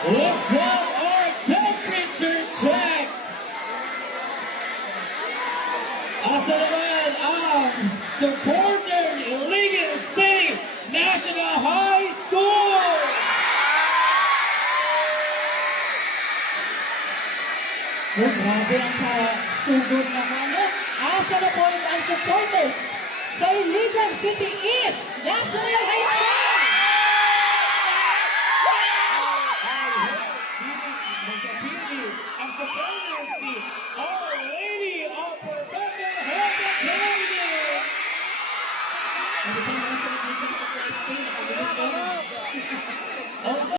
Let's have our temperature check! Asa naman ang supporter ni Legal City National High School! Oh, grabe ang kasugod naman. Asa na po ang supporters sa Iligan City East National High School!